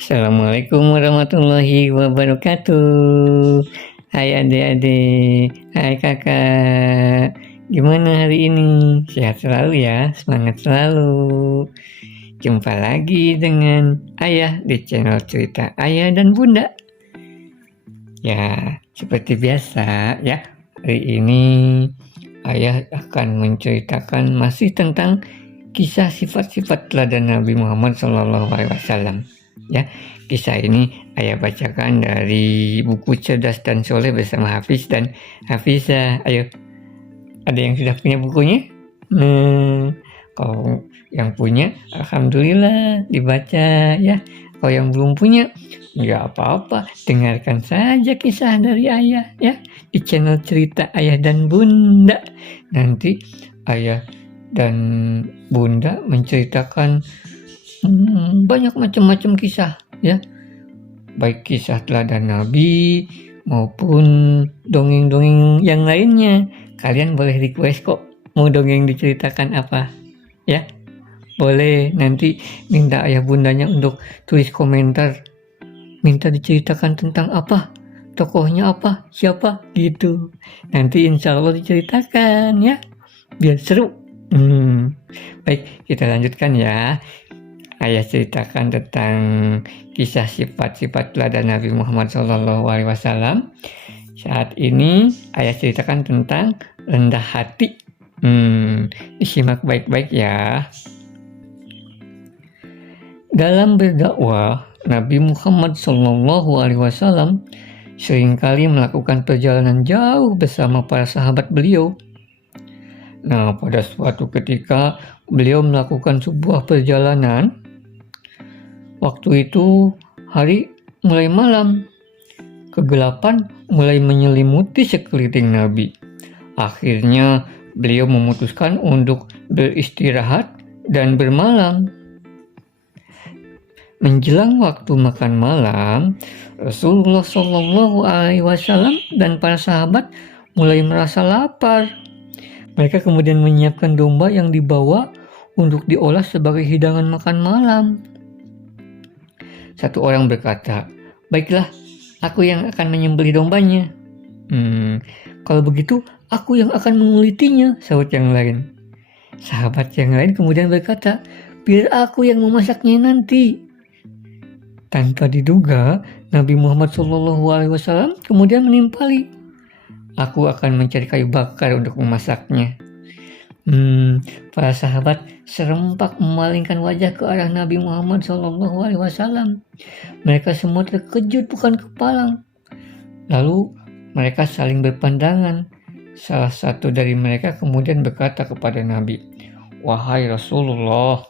Assalamualaikum warahmatullahi wabarakatuh. Hai adik-adik, hai kakak. Gimana hari ini? Sehat selalu ya, semangat selalu. Jumpa lagi dengan Ayah di channel cerita Ayah dan Bunda. Ya, seperti biasa ya, hari ini Ayah akan menceritakan masih tentang kisah sifat-sifat teladan Nabi Muhammad SAW. Ya, kisah ini Ayah bacakan dari buku Cerdas dan Soleh bersama Hafiz dan Hafiza. Ayo, ada yang sudah punya bukunya? Kalau yang punya, alhamdulillah dibaca ya. Kalau yang belum punya, nggak apa-apa, dengarkan saja kisah dari Ayah ya di channel cerita Ayah dan Bunda. Nanti Ayah dan Bunda menceritakan banyak macam-macam kisah ya, baik kisah teladan Nabi maupun dongeng-dongeng yang lainnya. Kalian boleh request kok mau dongeng diceritakan apa ya, boleh nanti minta ayah bundanya untuk tulis komentar, minta diceritakan tentang apa, tokohnya apa, siapa gitu. Nanti insya Allah diceritakan ya, biar seru. Baik, kita lanjutkan ya. Ayah ceritakan tentang kisah sifat-sifat teladan Nabi Muhammad SAW. Saat ini Ayah ceritakan tentang rendah hati. Disimak baik-baik ya. Dalam berdakwah, Nabi Muhammad SAW seringkali melakukan perjalanan jauh bersama para sahabat beliau. Nah, pada suatu ketika beliau melakukan sebuah perjalanan. Waktu itu hari mulai malam, kegelapan mulai menyelimuti sekeliling Nabi. Akhirnya beliau memutuskan untuk beristirahat dan bermalam. Menjelang waktu makan malam, Rasulullah SAW dan para sahabat mulai merasa lapar. Mereka kemudian menyiapkan domba yang dibawa untuk diolah sebagai hidangan makan malam. Satu orang berkata, "Baiklah, aku yang akan menyembelih dombanya." Kalau begitu, aku yang akan mengulitinya, sahut yang lain. Sahabat yang lain kemudian berkata, "Biar aku yang memasaknya nanti." Tanpa diduga, Nabi Muhammad SAW kemudian menimpali, "Aku akan mencari kayu bakar untuk memasaknya." Para sahabat serempak memalingkan wajah ke arah Nabi Muhammad SAW. Mereka semua terkejut bukan kepalang. Lalu mereka saling berpandangan. Salah satu dari mereka kemudian berkata kepada Nabi, "Wahai Rasulullah,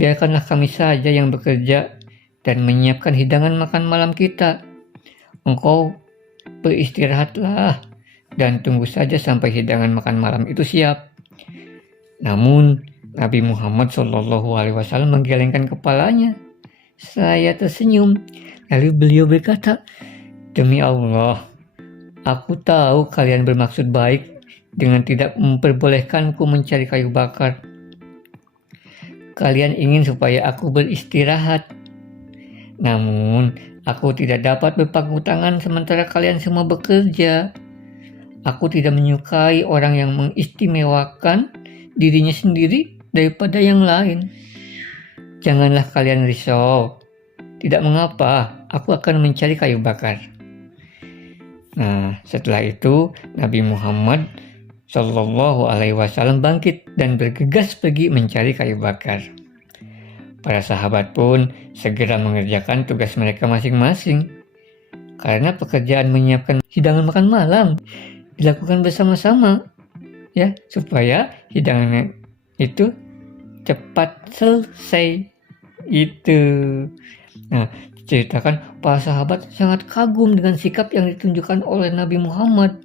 biarkanlah kami saja yang bekerja dan menyiapkan hidangan makan malam kita. Engkau beristirahatlah dan tunggu saja sampai hidangan makan malam itu siap." Namun Nabi Muhammad SAW menggelengkan kepalanya. Saya tersenyum. Lalu beliau berkata, "Demi Allah, aku tahu kalian bermaksud baik dengan tidak memperbolehkanku mencari kayu bakar. Kalian ingin supaya aku beristirahat. Namun, aku tidak dapat berpangku tangan sementara kalian semua bekerja. Aku tidak menyukai orang yang mengistimewakan dirinya sendiri daripada yang lain. Janganlah kalian risau. Tidak mengapa, aku akan mencari kayu bakar." Nah, setelah itu Nabi Muhammad SAW bangkit dan bergegas pergi mencari kayu bakar. Para sahabat pun segera mengerjakan tugas mereka masing-masing. Karena pekerjaan menyiapkan hidangan makan malam dilakukan bersama-sama, ya, supaya hidangan itu cepat selesai. Itu. Nah, diceritakan para sahabat sangat kagum dengan sikap yang ditunjukkan oleh Nabi Muhammad.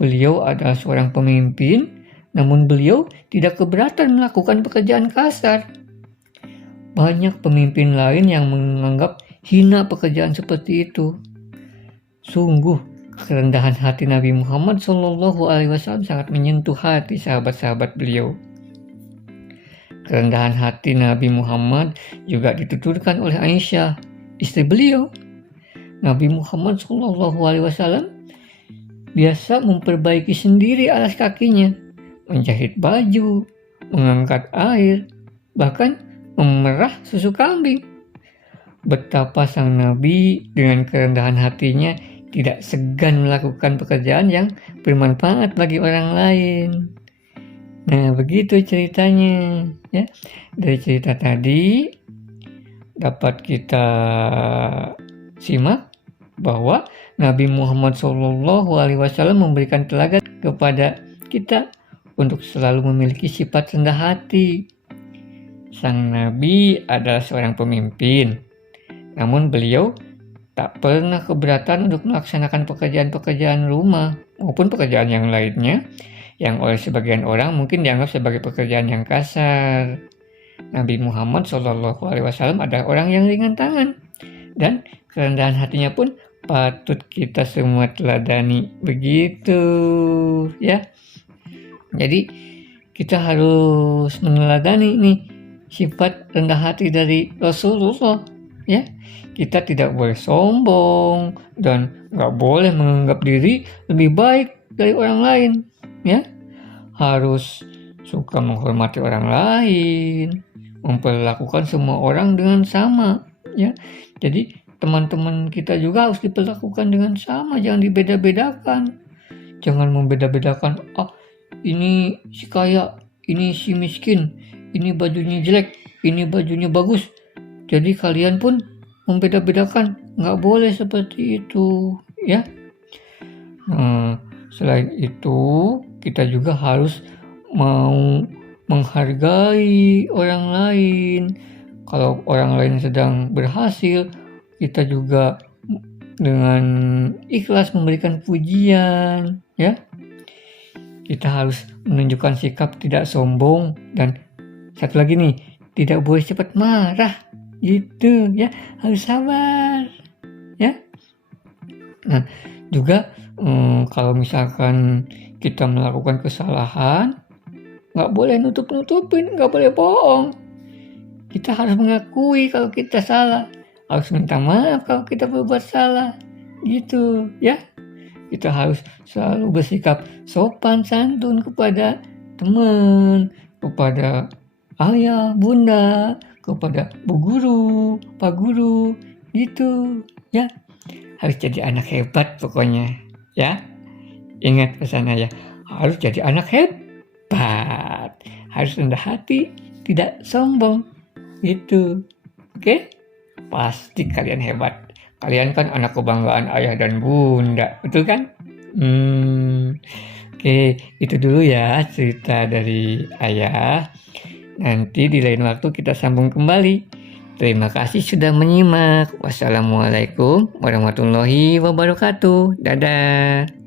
Beliau adalah seorang pemimpin, namun beliau tidak keberatan melakukan pekerjaan kasar. Banyak pemimpin lain yang menganggap hina pekerjaan seperti itu. Sungguh, kerendahan hati Nabi Muhammad SAW sangat menyentuh hati sahabat-sahabat beliau. Kerendahan hati Nabi Muhammad juga dituturkan oleh Aisyah istri beliau. Nabi Muhammad SAW biasa memperbaiki sendiri alas kakinya, menjahit baju, mengangkat air, bahkan memerah susu kambing. Betapa sang Nabi dengan kerendahan hatinya tidak segan melakukan pekerjaan yang bermanfaat bagi orang lain. Nah, begitu ceritanya ya. Dari cerita tadi dapat kita simak bahwa Nabi Muhammad SAW memberikan teladan kepada kita untuk selalu memiliki sifat rendah hati. Sang Nabi adalah seorang pemimpin, namun beliau tak pernah keberatan untuk melaksanakan pekerjaan-pekerjaan rumah maupun pekerjaan yang lainnya yang oleh sebagian orang mungkin dianggap sebagai pekerjaan yang kasar. Nabi Muhammad SAW adalah orang yang ringan tangan, dan kerendahan hatinya pun patut kita semua teladani. Begitu ya. Jadi kita harus meneladani nih sifat rendah hati dari Rasulullah ya. Kita tidak boleh sombong dan nggak boleh menganggap diri lebih baik dari orang lain ya. Harus suka menghormati orang lain, memperlakukan semua orang dengan sama ya. Jadi teman-teman kita juga harus diperlakukan dengan sama, jangan dibeda-bedakan. Jangan membeda-bedakan, ini si kaya, ini si miskin, ini bajunya jelek, ini bajunya bagus. Jadi kalian pun membeda-bedakan, nggak boleh seperti itu ya. Selain itu kita juga harus mau menghargai orang lain. Kalau orang lain sedang berhasil, kita juga dengan ikhlas memberikan pujian ya. Kita harus menunjukkan sikap tidak sombong, dan satu lagi nih, tidak boleh cepat marah gitu ya, harus sabar ya. Nah juga kalau misalkan kita melakukan kesalahan, nggak boleh nutup-nutupin, nggak boleh bohong. Kita harus mengakui kalau kita salah, harus minta maaf kalau kita berbuat salah gitu ya. Kita harus selalu bersikap sopan santun kepada teman, kepada ayah, bunda, kepada bu guru, pak guru gitu ya. Harus jadi anak hebat pokoknya ya. Ingat pesan ayah, harus jadi anak hebat, harus rendah hati, tidak sombong gitu. Oke? Pasti kalian hebat. Kalian kan anak kebanggaan ayah dan bunda, betul kan? Oke, itu dulu ya cerita dari ayah. Nanti di lain waktu kita sambung kembali. Terima kasih sudah menyimak. Wassalamualaikum warahmatullahi wabarakatuh. Dadah.